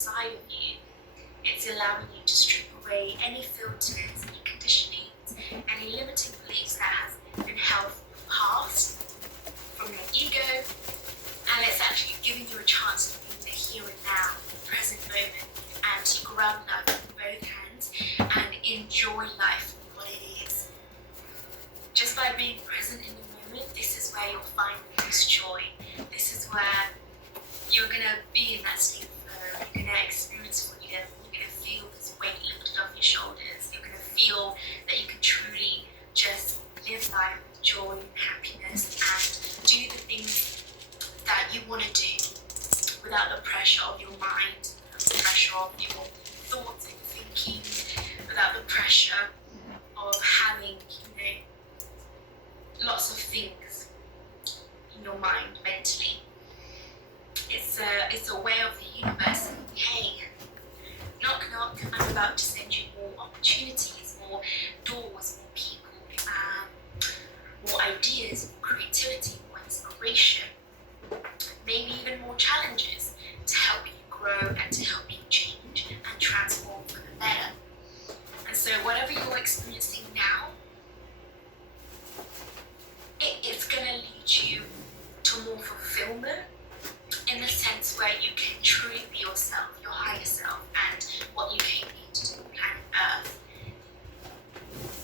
inside of you. It's allowing you to strip away any filters, any conditionings, any limiting beliefs that have been held from your past, from your ego, and it's actually giving you a chance to be in the here and now, the present moment, and to grab life with both hands and enjoy life for what it is. Just by being present in the moment, this is where you'll find the most joy. This is where you're going to be in that state of flow. You're going to experience freedom. You're going to feel this weight lifted off your shoulders. You're going to feel that you can truly just live life with joy and happiness and do the things that you want to do without the pressure of your mind, without the pressure of your thoughts and thinking, without the pressure of having, lots of things in your mind mentally. It's a way of the universe saying, hey, knock knock, I'm about to send you more opportunities, more doors, more people, more ideas, more creativity, more inspiration, maybe even more challenges to help you grow and to help you change and transform for the better. And so whatever you're experiencing now, it's going to lead you to more fulfillment, in the sense where you can truly be yourself, your higher self, and what you came here to do on planet Earth.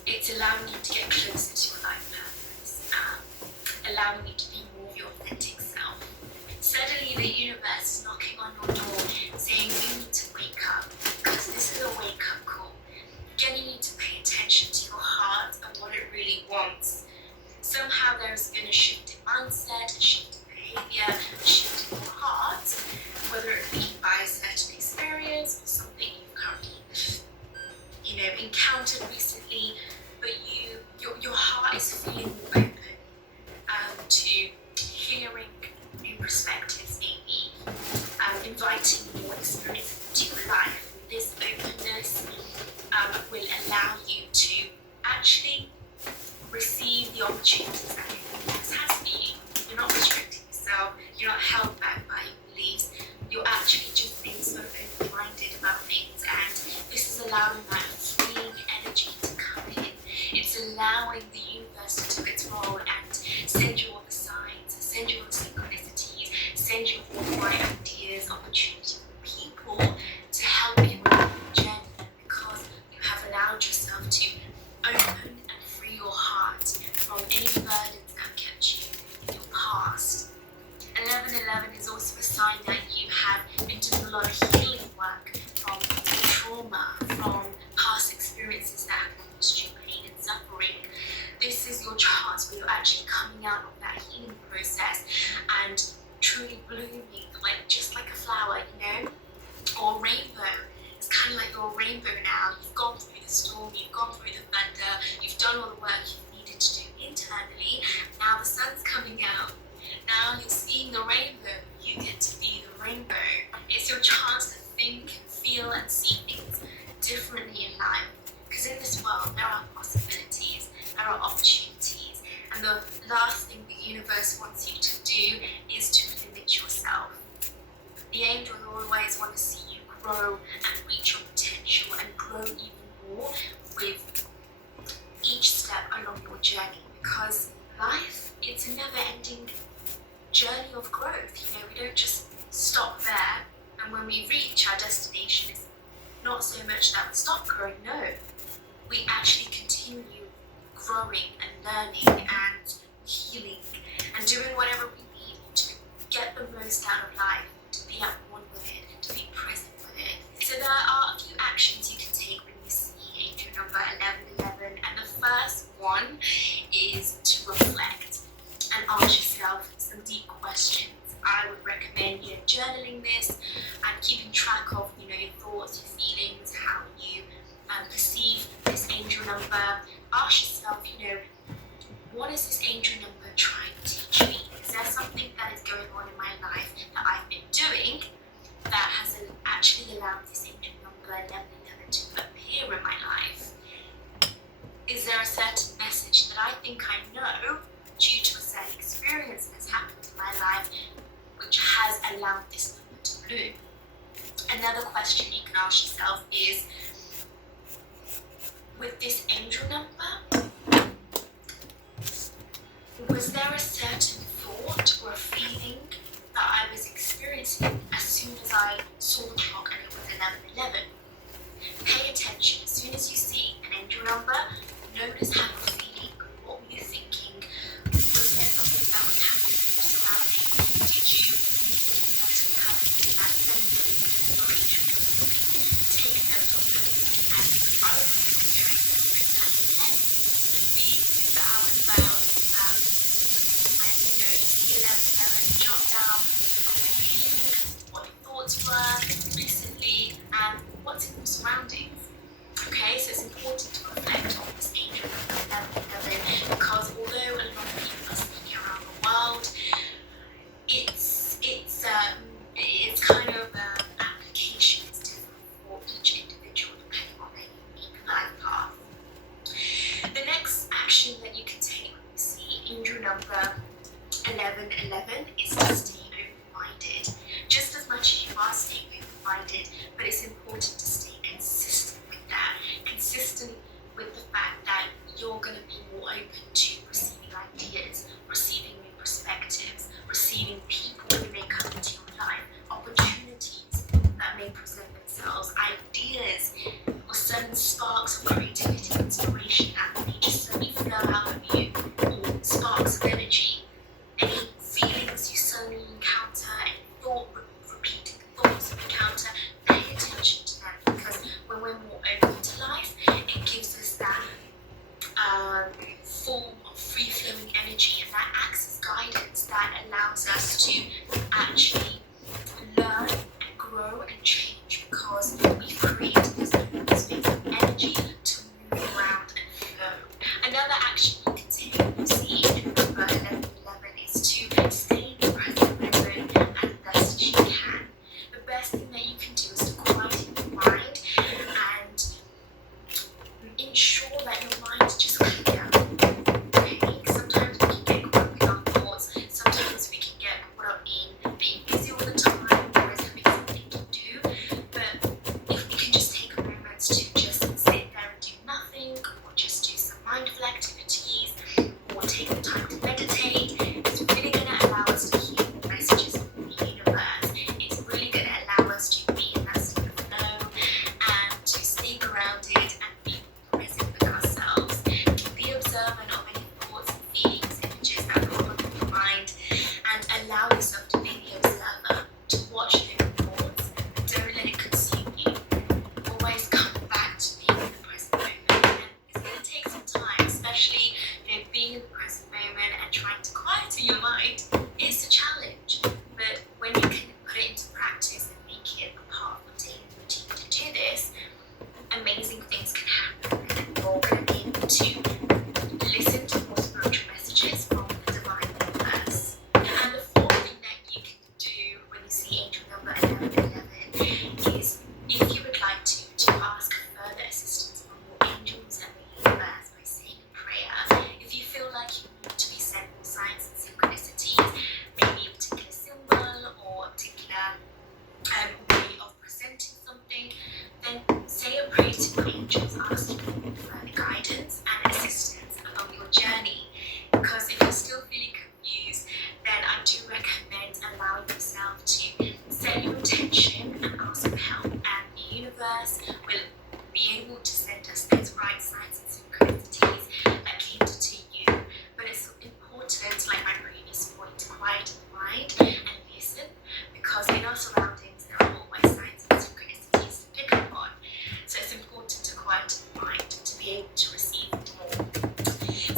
It's allowing you to get closer to your life purpose, allowing you to be more of your authentic self. Suddenly the universe is knocking on your door saying you need to wake up, because this is a wake-up call, getting you to pay attention to your heart and what it really wants. Somehow there's been a shift in mindset, a shift in behavior, a shift in your heart, whether it be by a certain experience or something you've currently, encountered recently, but your heart is feeling open to hearing new perspectives, maybe inviting more experiences into your life. This openness will allow you to actually receive the opportunities that the universe has for you. You're not restricting yourself, you're not held back by your beliefs, you're actually just being so open-minded about things, and this is allowing that freeing energy to come in. It's allowing the universe to do its role and send you all the signs, send you all the synchronicities, send you all the right ideas, opportunities, people to help you with your journey, because you have allowed yourself to open and free your heart from any burdens that have kept you in your past. 1111 is also a sign that you have been doing a lot of healing work from trauma, from past experiences that have caused you pain and suffering. This is your chance where you're actually coming out of that healing process and truly blooming, just like a flower, or a rainbow. It's kind of like you're a rainbow now. You've gone through the storm, you've gone through the thunder, you've done all the work you needed to do internally. Now the sun's coming out. Now you're seeing the rainbow. You get to be the rainbow. It's your chance to think, feel, and see things differently in life. Because in this world, there are possibilities, there are opportunities, and the last thing the universe wants you to do is to limit yourself. The angels always want to see you grow and reach your potential and grow even more with each step along your journey, because life, it's a never-ending journey of growth. We don't just stop there, and when we reach our destination, it's not so much that we stop growing, no. We actually continue growing and learning and healing and doing whatever we need to get the most out of life, to be at one with it, to be present with it. So there are a few actions you can take when you see angel number 1111, and the first one is to reflect and ask yourself some deep questions. I would recommend journaling this and keeping track of your thoughts, your feelings, how you perceive this angel number. Ask yourself, what is this angel number trying to teach me? Is there something that is going on in my life that I've been doing that has actually allowed this angel number 1111 to appear in my life? Is there a certain message that I think I know due to a certain experience that has happened in my life which has allowed this number to bloom? And Another question you can ask yourself is, with this angel number, was there a certain thought or a feeling that I was experiencing as soon as I saw the clock and it was 11:11? Pay attention. As soon as you see an angel number, notice how you're feeling. What were you thinking? Was there something that was happening in your surroundings? Did you see things that were happening that send you inspiration? Take note of those. And I would recommend trying to put that in pen. Maybe if you're out and about, and you see 11:11, jot down what you're feeling, what your thoughts were recently, and what's in your surroundings. Okay, so it's important to reflect on this angel number 11:11, because although a lot of people are speaking around the world, it's kind of application is different for each individual depending on their unique life path. The next action that you can take when you see angel number 11:11 is to stay open-minded. Just as much as you are staying open-minded, but it's important to stay consistent with that. Consistent with the fact that you're going to be more open to receiving ideas, receiving new perspectives, receiving people who may come into your life, opportunities that may present themselves, ideas or sudden sparks of creativity and inspiration that may just suddenly flow out of you, or sparks of energy. Any feelings you suddenly encounter, any repeating thoughts you encounter, pay attention to them, because when we're more open to life, it gives us that form of free-flowing energy, and that acts as guidance that allows us to actually learn and grow and change, because we've created this space of energy to move around and flow. Another action you can take when you see angel number 11:11 is to stay in the present moment as best as you can. The best thing that you can do is to quieten your mind and ensure that your mind is just clear. Okay? Sometimes we can get caught up in our thoughts. Sometimes we can get caught up in being busy all the time, always having something to do. But if we can just take a moment to just sit there and do nothing, or just do some mindful activities, or take the time to meditate, it's really going to allow us to hear the messages from the universe. It's really going to allow us to be in that state of flow and to stay grounded and be present with ourselves. Be observant of any thoughts and feelings, images that come up in your mind, and allow yourself to be the observer, to watch those thoughts. Don't let it consume you. Always come back to being in the present moment. And it's going to take some time, especially being in the present moment and trying to quieten your mind. It's a challenge, but when you can put it into practice and make it a part of your daily routine to do this, amazing things can happen, and you're going to be able to listen to more spiritual messages from the divine universe. And the fourth thing that you can do when you see angel number 11:11 is, if you would like to ask further assistance from your angels and the universe by saying a prayer. If you feel like you want to be sent more signs and synchronicities, maybe a particular symbol or a particular way of presenting something, then say a prayer to your angels, asking for further guidance and assistance along your journey. Because if you're still feeling confused, then I do recommend allowing yourself to set your intention and ask for help, and the universe will be able to send us those right signs and synchronicities that cater to you. But it's important, like my previous point, to quiet the mind and listen, because in our surroundings there are always signs and synchronicities to pick up on. So it's important to quiet the mind to be able to receive more.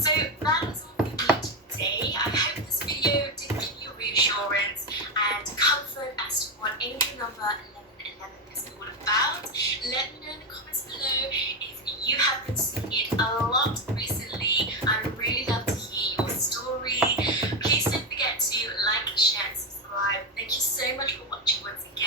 So that is all for me today. I hope this video did give you reassurance and comfort as to what angel number 11:11 is all about. Let me know in the comments below if you have been seeing it a lot recently. I'd really love to hear your story. Please don't forget to like, share, and subscribe. Thank you so much for watching once again.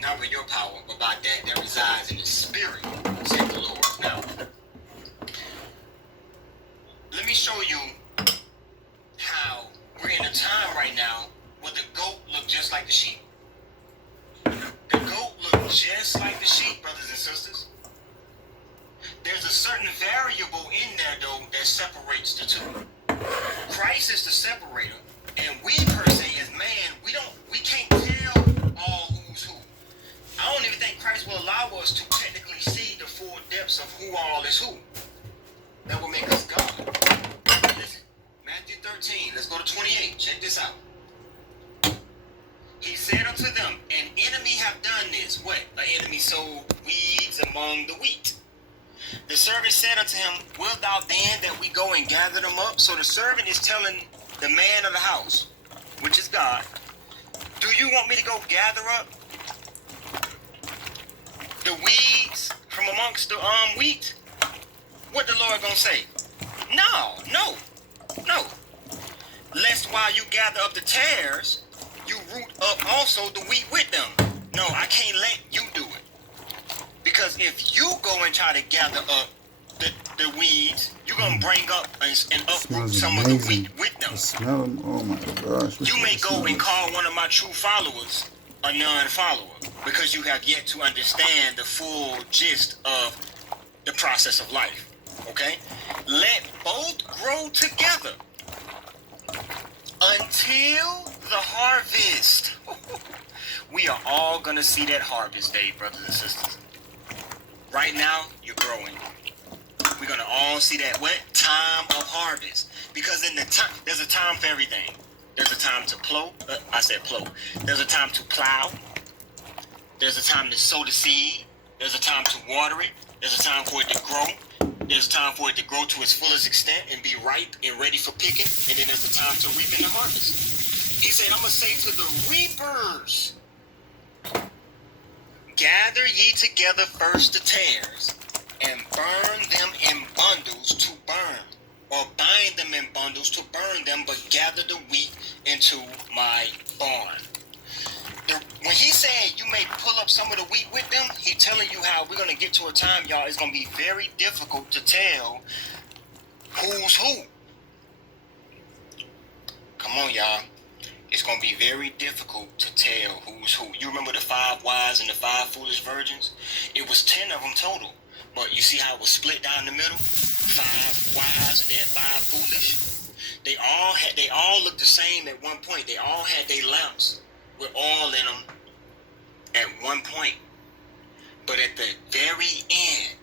not with your power, but by that resides in the spirit, said the Lord. Now, let me show you how we're in a time right now where the goat look just like the sheep. The goat look just like the sheep, brothers and sisters. There's a certain variable in there, though, that separates the two. Christ is the separator, and we per se as man, we can't tell all who's who. I don't even think Christ will allow us to technically see the full depths of who all is who. That will make us God. Listen, Matthew 13, let's go to 28. Check this out. He said unto them, an enemy have done this. What? An enemy sowed weeds among the wheat. The servant said unto him, wilt thou then that we go and gather them up? So the servant is telling the man of the house, which is God, do you want me to go gather up the weeds from amongst the wheat? What the Lord gonna say? No. Lest while you gather up the tares, you root up also the wheat with them. No, I can't let you do it. Because if you go and try to gather up the weeds, you're going to bring up and uproot some of the wheat with them. Smell them. Oh my gosh. You may go and call one of my true followers a non-follower because you have yet to understand the full gist of the process of life. Okay? Let both grow together until the harvest. We are all going to see that harvest day, brothers and sisters. Right now, you're growing. We're going to all see that what? Time of harvest. Because in the time, there's a time for everything. There's a time to plow. There's a time to plow. There's a time to sow the seed. There's a time to water it. There's a time for it to grow. There's a time for it to grow to its fullest extent and be ripe and ready for picking. And then there's a time to reap in the harvest. He said, I'm going to say to the reapers, gather ye together first the tares, and burn them in bundles to burn, or bind them in bundles to burn them, but gather the wheat into my barn. When he said you may pull up some of the wheat with them, he's telling you how we're going to get to a time, y'all, it's going to be very difficult to tell who's who. Come on, y'all. It's going to be very difficult to tell who's who. You remember the 5 wise and the 5 foolish virgins? It was 10 of them total. But you see how it was split down the middle? 5 wise and then 5 foolish. They all looked the same at one point. They all had their lamps with oil in them at one point. But at the very end,